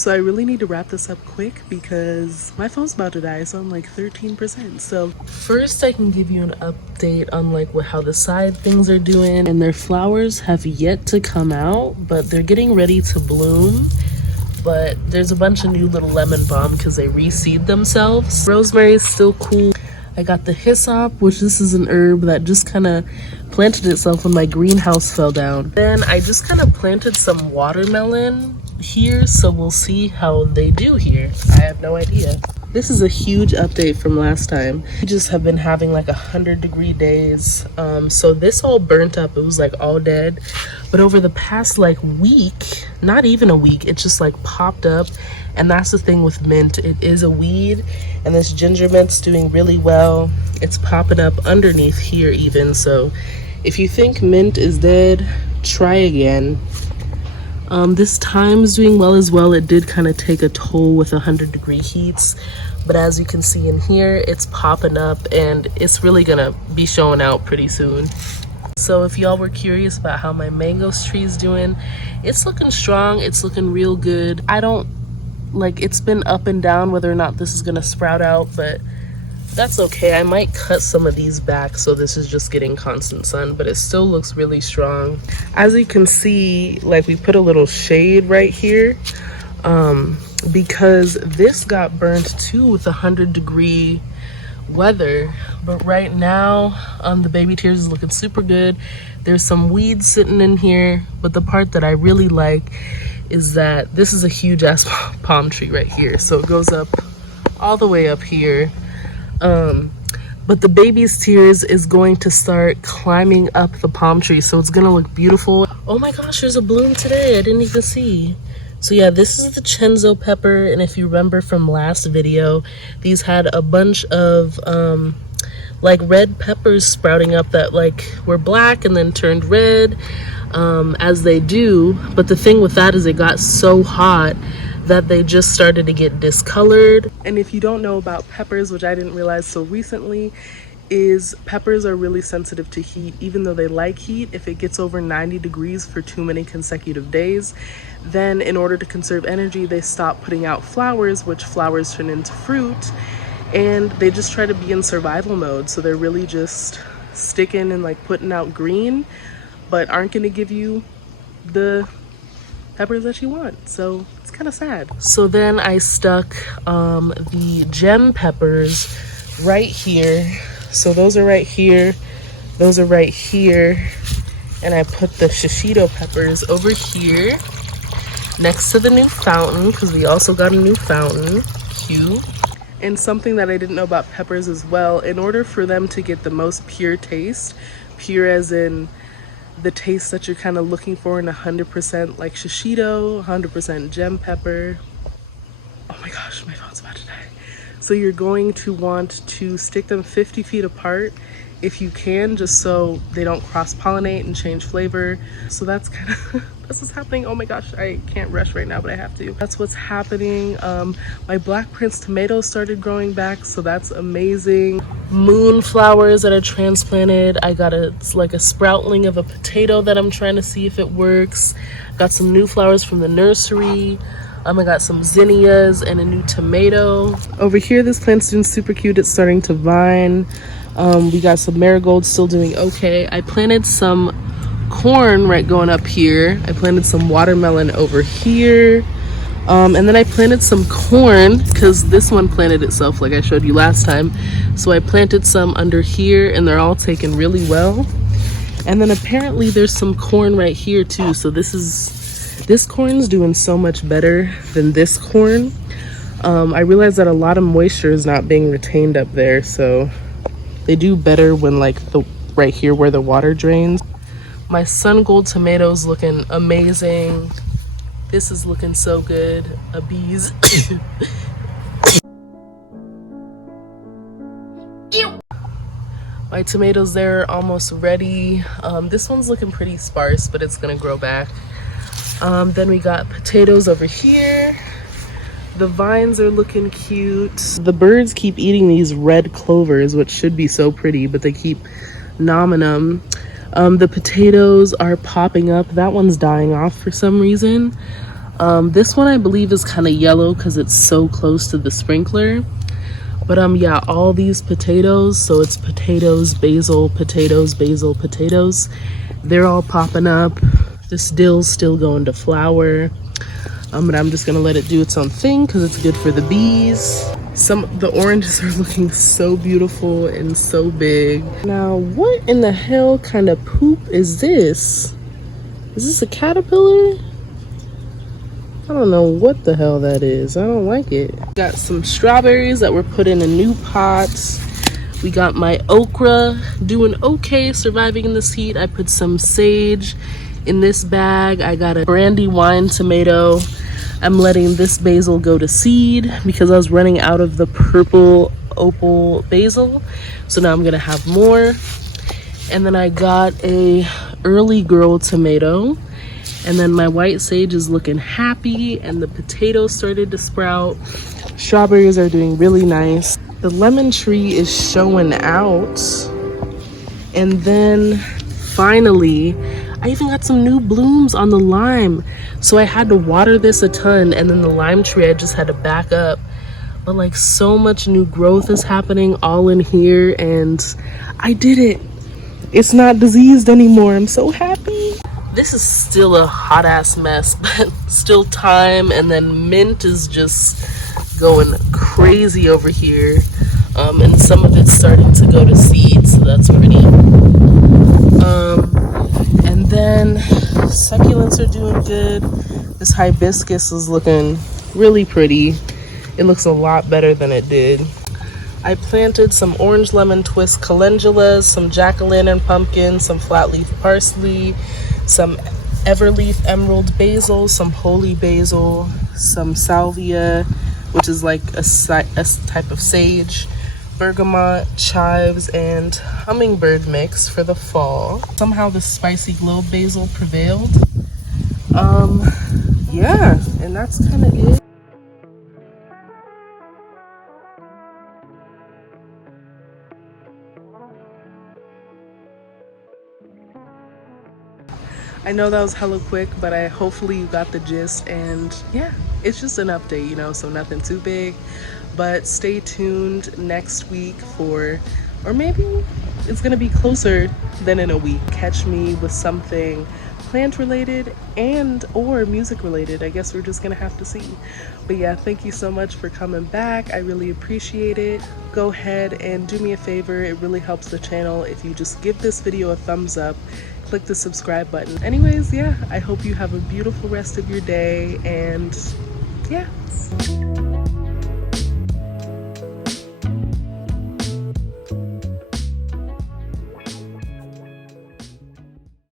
So I really need to wrap this up quick because my phone's about to die, so I'm like 13%. So first I can give you an update on like how the side things are doing. And their flowers have yet to come out, but they're getting ready to bloom. But there's a bunch of new little lemon balm because they reseed themselves. Rosemary is still cool. I got the hyssop, which this is an herb that just kind of planted itself when my greenhouse fell down. Then I just kind of planted some watermelon here, so we'll see how they do here. I have no idea. This is a huge update from last time. We just have been having like 100-degree days. So this all burnt up. It was like all dead. But over the past like week, not even a week, it just like popped up. And that's the thing with mint. It is a weed. And this ginger mint's doing really well. It's popping up underneath here even. So if you think mint is dead, try again. This time's doing well as well. It did kind of take a toll with 100-degree heats, but as you can see in here, it's popping up and it's really gonna be showing out pretty soon. So if y'all were curious about how my mangoes tree is doing, it's looking strong. It's looking real good. I don't like, it's been up and down whether or not this is gonna sprout out, but that's okay. I might cut some of these back so this is just getting constant sun, but it still looks really strong. As you can see, like we put a little shade right here because this got burnt too with 100-degree weather. But right now the baby tears is looking super good. There's some weeds sitting in here, but the part that I really like is that this is a huge ass palm tree right here, so it goes up all the way up here. But the baby's tears is going to start climbing up the palm tree, so it's gonna look beautiful. Oh my gosh, there's a bloom today. I didn't even see. So yeah, this is the chenzo pepper, and if you remember from last video, these had a bunch of like red peppers sprouting up that like were black and then turned red, as they do. But the thing with that is it got so hot that they just started to get discolored. And if you don't know about peppers, which I didn't realize so recently, is peppers are really sensitive to heat. Even though they like heat, if it gets over 90 degrees for too many consecutive days, then in order to conserve energy, they stop putting out flowers, which flowers turn into fruit, and they just try to be in survival mode. So they're really just sticking and like putting out green, but aren't gonna give you the peppers that you want. So it's kind of sad. So then I stuck the gem peppers right here. So those are right here, those are right here, and I put the shishito peppers over here next to the new fountain, because we also got a new fountain. Cute. And something that I didn't know about peppers as well, in order for them to get the most pure taste, pure as in the taste that you're kind of looking for in 100% like shishito, 100% gem pepper. Oh my gosh, my phone's about to die. So you're going to want to stick them 50 feet apart if you can, just so they don't cross-pollinate and change flavor. So that's kind of that's what's happening. Oh my gosh, I can't rush right now, but I have to. That's what's happening. My Black Prince tomatoes started growing back, so that's amazing. Moonflowers that are transplanted. I got it's like a sproutling of a potato that I'm trying to see if it works. Got some new flowers from the nursery. I got some zinnias and a new tomato. Over here, this plant's doing super cute. It's starting to vine. We got some marigolds still doing okay. I planted some corn right going up here. I planted some watermelon over here. And then I planted some corn because this one planted itself like I showed you last time. So I planted some under here and they're all taken really well. And then apparently there's some corn right here too. So this corn's doing so much better than this corn. I realized that a lot of moisture is not being retained up there, so they do better when like the right here where the water drains. My sun gold tomatoes looking amazing. This is looking so good. A bees. My tomatoes there are almost ready. This one's looking pretty sparse, but it's gonna grow back. Then we got potatoes over here. The vines are looking cute. The birds keep eating these red clovers, which should be so pretty, but they keep nomming them. The potatoes are popping up. That one's dying off for some reason. This one I believe is kind of yellow because it's so close to the sprinkler. But yeah, all these potatoes, so it's potatoes, basil, potatoes, basil, potatoes, they're all popping up. This dill's still going to flower. But I'm just gonna let it do its own thing because it's good for the bees. The oranges are looking so beautiful and so big. Now, what in the hell kind of poop is this? Is this a caterpillar? I don't know what the hell that is. I don't like it. Got some strawberries that were put in a new pot. We got my okra doing okay, surviving in this heat. I put some sage in this bag. I got a brandy wine tomato. I'm letting this basil go to seed because I was running out of the purple opal basil. So now I'm gonna have more. And then I got a early girl tomato. And then my white sage is looking happy and the potatoes started to sprout. Strawberries are doing really nice. The lemon tree is showing out. And then finally, I even got some new blooms on the lime. So I had to water this a ton, and then the lime tree, I just had to back up. But like, so much new growth is happening all in here, and I did it. It's not diseased anymore. I'm so happy. This is still a hot ass mess, but still thyme, and then mint is just going crazy over here. And some of it's starting to go to seed, so that's pretty. And then succulents are doing good. This hibiscus is looking really pretty. It looks a lot better than it did. I planted some orange lemon twist calendulas, some jack-o'-lantern pumpkin, some flat leaf parsley, some everleaf emerald basil, some holy basil, some salvia, which is like a type of sage, bergamot, chives, and hummingbird mix for the fall. Somehow the spicy globe basil prevailed. Yeah, and that's kind of it. I know that was hella quick, but hopefully you got the gist, and yeah, it's just an update, you know, so nothing too big. But stay tuned next week for, or maybe it's gonna be closer than in a week. Catch me with something plant related and or music related. I guess we're just gonna have to see. But yeah, thank you so much for coming back. I really appreciate it. Go ahead and do me a favor. It really helps the channel if you just give this video a thumbs up, click the subscribe button. Anyways, yeah, I hope you have a beautiful rest of your day, and yeah.